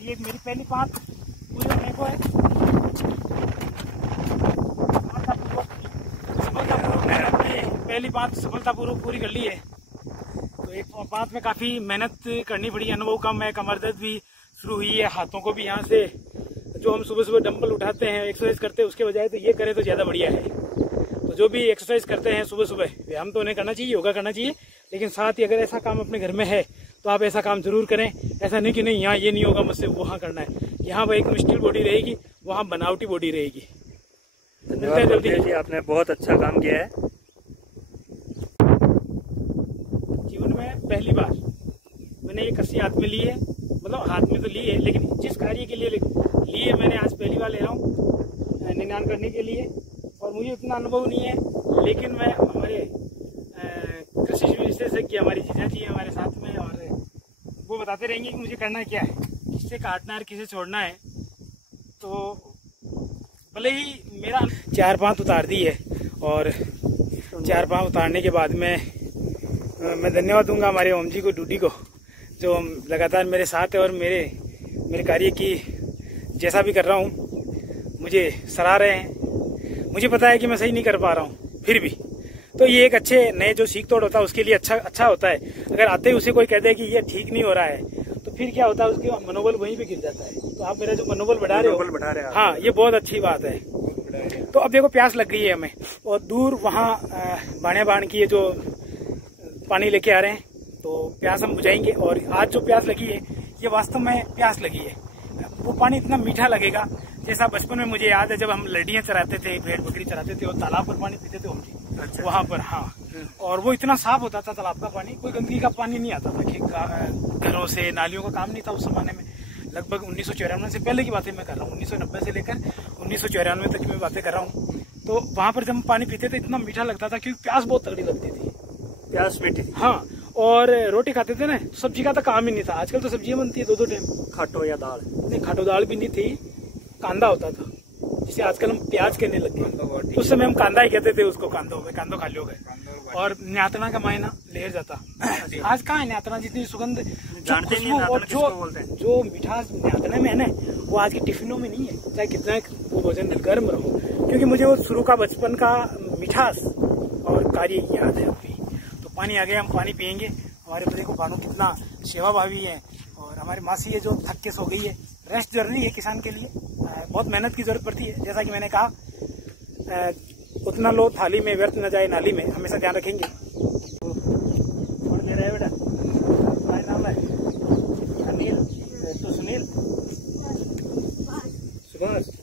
और ये मेरी पहली पाँच पूरी होने को है। पहली बात सफलतापूर्वक पूरी कर ली है। तो एक बात में काफ़ी मेहनत करनी पड़ी, अनुभव कम है, कमर दर्द भी शुरू हुई है, हाथों को भी यहाँ से जो हम सुबह सुबह डंबल उठाते हैं एक्सरसाइज करते हैं उसके बजाय तो ये करें तो ज़्यादा बढ़िया है। तो जो भी एक्सरसाइज करते हैं सुबह सुबह व्यायाम तो उन्हें करना चाहिए, योगा करना चाहिए, लेकिन साथ ही अगर ऐसा काम अपने घर में है तो आप ऐसा काम जरूर करें। ऐसा नहीं कि नहीं यहाँ ये नहीं होगा मुझसे वहाँ करना है, यहाँ पर एक स्टिल बॉडी रहेगी, वहाँ बनावटी बॉडी रहेगी। धन्यवाद जल्दी जी, आपने बहुत अच्छा काम किया है। जीवन में पहली बार मैंने ये कस्सी हाथ में ली है, मतलब हाथ में तो ली है लेकिन जिस कार्य के लिए ली है मैंने आज पहली बार ले रहा हूँ निनान करने के लिए। और मुझे उतना अनुभव नहीं है, लेकिन मैं हमारे कृषि विशेषज्ञ हमारी जीजा जी हमारे साथ में, और वो बताते रहेंगे कि मुझे करना क्या है, किससे काटना है, किसे छोड़ना है। तो भले ही मेरा 4 पाँव उतार दी है, और 4 पाँव उतारने के बाद मैं धन्यवाद दूंगा हमारे ओम जी को, डूडी को, जो लगातार मेरे साथ है और मेरे कार्य की जैसा भी कर रहा हूँ मुझे सराह रहे हैं। मुझे पता है कि मैं सही नहीं कर पा रहा हूँ, फिर भी तो ये एक अच्छे नए जो सीख तोड़ होता है उसके लिए अच्छा होता है। अगर आते ही उसे कोई कह दे कि ये ठीक नहीं हो रहा है तो फिर क्या होता है, उसके मनोबल वहीं पे गिर जाता है। तो आप मेरा जो मनोबल बढ़ा रहे हो, हाँ ये बहुत अच्छी बात है। तो अब देखो प्यास लग गई है हमें, और दूर वहाँ बाण की जो पानी लेके आ रहे हैं, तो प्यास हम बुझाएंगे। और आज जो प्यास लगी है ये वास्तव में प्यास लगी है। वो पानी इतना मीठा लगेगा जैसा बचपन में मुझे याद है जब हम लड़ियां चराते थे, भेड़ बकरी चराते थे और तालाब पर पानी पीते थे हम जी। अच्छा। वहाँ पर हाँ, और वो इतना साफ होता था तालाब का पानी, कोई गंदगी का पानी नहीं आता था, कि घरों से नालियों का काम नहीं था उस जमाने में। लगभग 1994 से पहले की बातें मैं कर रहा हूँ, 1990 से लेकर 1994 तक की मैं बातें कर रहा हूँ। तो वहाँ पर जब हम पानी पीते थे इतना मीठा लगता था क्योंकि प्यास बहुत तगड़ी लगती थी, प्यास मीठी। हाँ, और रोटी खाते थे ना, सब्जी का तो काम ही नहीं था। आजकल तो सब्जियां बनती है 2-2 टाइम, खाटो या दाल नहीं, खाटो दाल भी नहीं थी, कांदा होता था जिसे आजकल हम प्याज कहने लगे। उस समय हम कांदा ही कहते थे उसको, कांदो खा लो गए। और न्यातना का मायना लेर जाता। आज कहाँ है न्यातना जितनी सुगंध जानते नहीं, और जो मिठास न्यातने में है ना, वो आज के टिफिनों में नहीं है, चाहे कितना वो भोजन गर्म रहो। क्योंकि मुझे वो शुरू का बचपन का मिठास और कार्य याद है अभी। तो पानी आ गया, हम पानी पियेंगे। हमारे बड़े को भानु कितना सेवा भावी है, और हमारी मासी है जो थक के सो गई है। रेस्ट जरूरी है किसान के लिए, बहुत मेहनत की जरूरत पड़ती है। जैसा कि मैंने कहा, उतना लो थाली में व्यर्थ न जाए नाली में, हमेशा ध्यान रखेंगे। कौन दे रहा है बेटा? तुम्हारा नाम है अनिल, तो सुनील, सुभाष।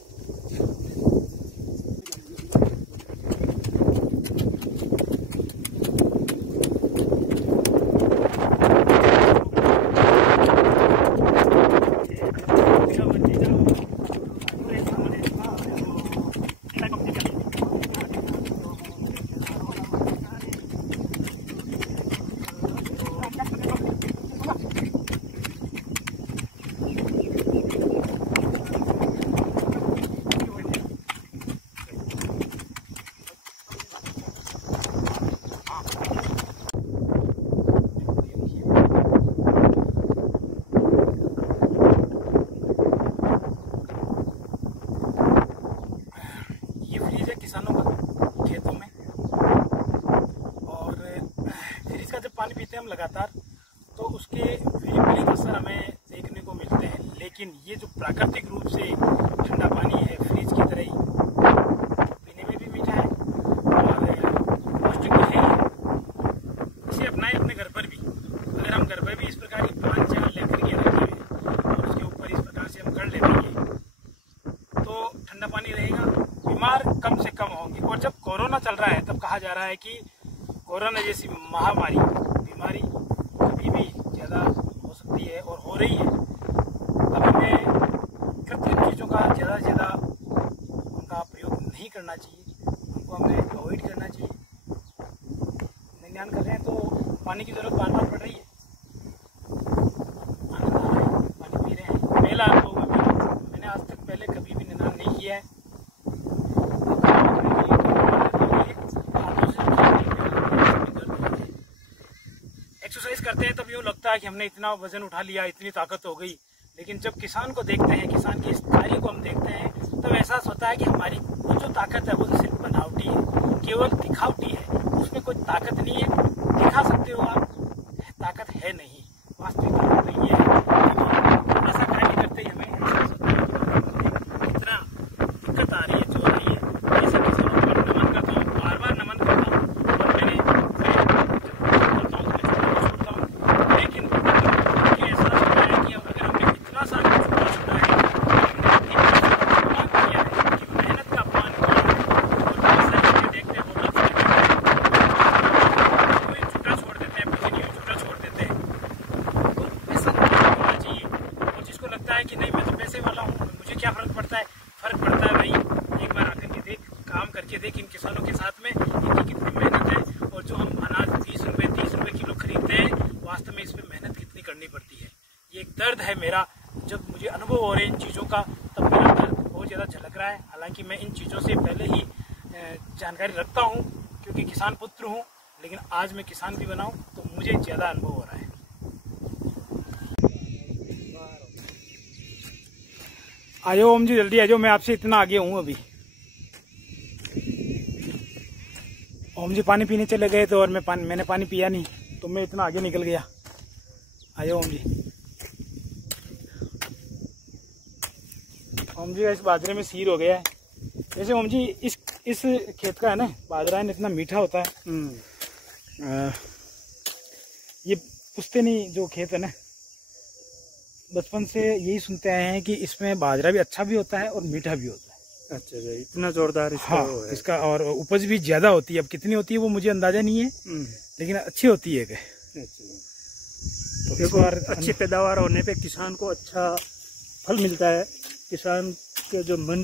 किसानों का खेतों में, और फ्रिज का जब पानी पीते हैं हम लगातार तो उसके विपरीत असर हमें देखने को मिलते हैं। लेकिन ये जो प्राकृतिक रूप से ठंडा पानी है फ्रिज की तरह ही, पीने में भी मीठा है और पौष्टिक भी है। इसे अपनाएं अपने घर पर भी। अगर हम घर पर भी इस प्रकार की 5-4 लेकर के रखें और उसके ऊपर इस प्रकार से हम कर लेंगे तो ठंडा पानी रहेगा, बीमार कम से कम होंगे। और जब कोरोना चल रहा है तब कहा जा रहा है कि कोरोना जैसी महामारी बीमारी कभी भी ज़्यादा हो सकती है और हो रही है। तब हमें कृत्रिम चीज़ों का ज़्यादा से ज़्यादा उनका प्रयोग नहीं करना चाहिए, हमको हमें अवॉइड करना चाहिए। निन्यान कर रहे हैं तो पानी की ज़रूरत बार बार पड़ रही है, पानी पी रहे हैं। पहला अनुभव है, मैंने आज तक पहले कभी भी निन्यान नहीं किया है। एक्सरसाइज करते हैं तब यूँ लगता है कि हमने इतना वजन उठा लिया, इतनी ताकत हो गई, लेकिन जब किसान को देखते हैं, किसान के इस कार्य को हम देखते हैं, तब एहसास होता है कि हमारी वो जो ताकत है वो सिर्फ बनावटी है, केवल दिखावटी है, उसमें कोई ताकत नहीं है। दिखा सकते हो आप, ताकत है नहीं, वास्तविक ताकत तो ये है। ऐसा कार्य करते ही हमें एहसास होता है कि इतना दिक्कत आ रही है, जो आ रही है। ऐसे किसानों को नमन करता हूँ, बार बार नमन करता हूँ, और मैंने छोड़ता हूँ, लेकिन मुझे एहसास होता है कि अब अगर हमने इतना सारा कुछ छोड़ा है, मेहनत का अपमान किया है, और ऐसा चीजें देखते हैं, कोई छुट्टा छोड़ देते हैं, मुझे नहीं छुट्टा छोड़ देते हैं। तो ऐसा नहीं होना चाहिए। और जिसको लगता है कि नहीं मैं तो पैसे वाला हूँ, मुझे क्या फर्क पड़ता है, फर्क पड़ता है भाई। एक बार आकर के देख, काम करके देख इन किसानों के साथ में इनकी कितनी मेहनत है। और जो हम अनाज 30 रुपए किलो खरीदते हैं, वास्तव में इसमें मेहनत कितनी करनी पड़ती है। ये एक दर्द है मेरा, जब मुझे अनुभव हो रहे हैं इन चीज़ों का, तब मेरा दर्द बहुत ज़्यादा झलक रहा है। हालांकि मैं इन चीज़ों से पहले ही जानकारी रखता हूँ, क्योंकि किसान पुत्र हूँ, लेकिन आज मैं किसान भी बनाऊँ तो मुझे ज़्यादा अनुभव हो रहा है। आ जाओ ओम जी, जल्दी आ जाओ, मैं आपसे इतना आगे हूँ अभी। ओम जी पानी पीने चले गए तो, और मैंने पानी पिया नहीं, तो मैं इतना आगे निकल गया। आ जाओ ओम जी। ओम जी इस बाजरे में सीर हो गया है। जैसे ओम जी इस खेत का है ना, बाजरा है इतना मीठा होता है। ये पुश्तैनी जो खेत है ना, बचपन से यही सुनते आए हैं कि इसमें बाजरा भी अच्छा भी होता है और मीठा भी होता है। अच्छा जी, इतना जोरदार इसका हाँ, इसका और उपज भी ज्यादा होती है। अब कितनी होती है वो मुझे अंदाजा नहीं है, लेकिन अच्छी होती है। तो देखो, अच्छी पैदावार होने पे किसान को अच्छा फल मिलता है। किसान के जो मन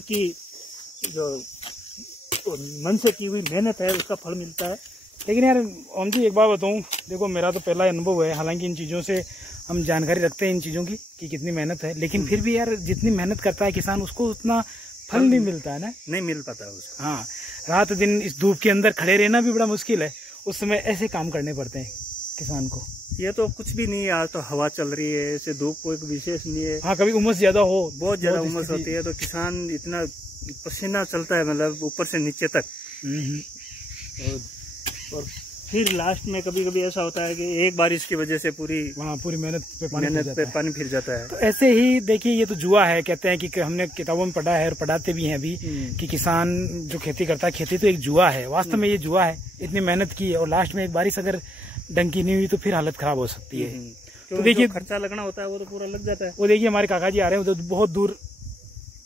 से की हुई मेहनत है, उसका फल मिलता है। लेकिन यार ओम जी एक बात बताऊं, देखो मेरा तो पहला अनुभव है, हालांकि इन चीज़ों से हम जानकारी रखते हैं इन चीज़ों की कि कितनी मेहनत है, लेकिन फिर भी यार जितनी मेहनत करता है किसान, उसको उतना फल नहीं मिलता है ना, नहीं मिल पाता उसको। हाँ, रात दिन इस धूप के अंदर खड़े रहना भी बड़ा मुश्किल है, उस समय ऐसे काम करने पड़ते हैं किसान को। ये तो कुछ भी नहीं है, आज तो हवा चल रही है, ऐसे धूप कोई विशेष नहीं है। हाँ, कभी उमस ज्यादा हो, बहुत ज्यादा उमस होती है, तो किसान इतना पसीना चलता है, मतलब ऊपर से नीचे तक। और फिर लास्ट में कभी कभी ऐसा होता है कि एक बारिश की वजह से पूरी मेहनत पे पानी फिर जाता है। तो ऐसे ही देखिए, ये तो जुआ है। कहते हैं कि हमने किताबों में पढ़ा है और पढ़ाते भी हैं अभी कि किसान जो खेती करता है, खेती तो एक जुआ है। वास्तव में ये जुआ है, इतनी मेहनत की है और लास्ट में एक बारिश अगर ढंग की नहीं हुई तो फिर हालत खराब हो सकती है। तो देखिए, खर्चा लगना होता है वो तो पूरा लग जाता है। वो देखिए हमारे काका जी आ रहे हैं उधर बहुत दूर,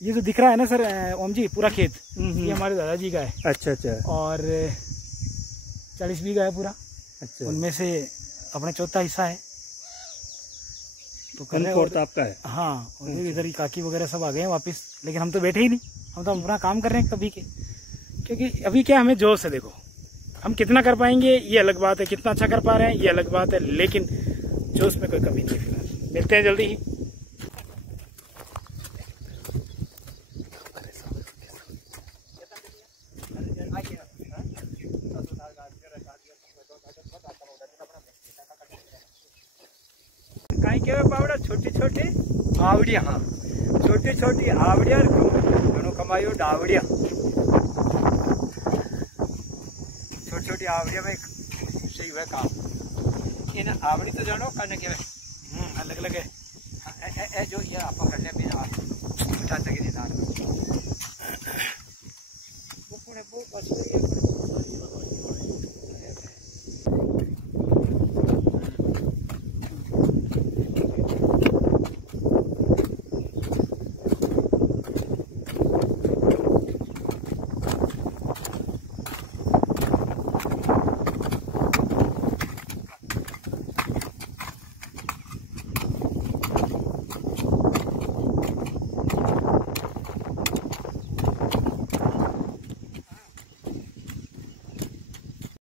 ये जो दिख रहा है ना सर ओम जी, पूरा खेत ये हमारे दादाजी का है। अच्छा अच्छा। और 40 बीघा है पूरा। अच्छा। उनमें से अपना चौथा हिस्सा है तो फोर्थ आपका है। हाँ, और इधर ही काकी वगैरह सब आ गए हैं वापस, लेकिन हम तो बैठे ही नहीं, हम तो अपना काम कर रहे हैं कभी के। क्योंकि अभी क्या हमें जोश है, देखो हम कितना कर पाएंगे ये अलग बात है, कितना अच्छा कर पा रहे हैं ये अलग बात है, लेकिन जोश में कोई कमी नहीं है। फिलहाल मिलते हैं जल्दी ही। पावड़ा छोटी छोटी आवड़िया, हाँ छोटी छोटी आवड़िया दोनों कमायो डावड़िया। छोटी छोटी आवड़िया में सही हुआ काम। इन आवड़ी तो जानो करने के अलग अलग है जो ये आप करने भी उठा सके वो पुणे बहुत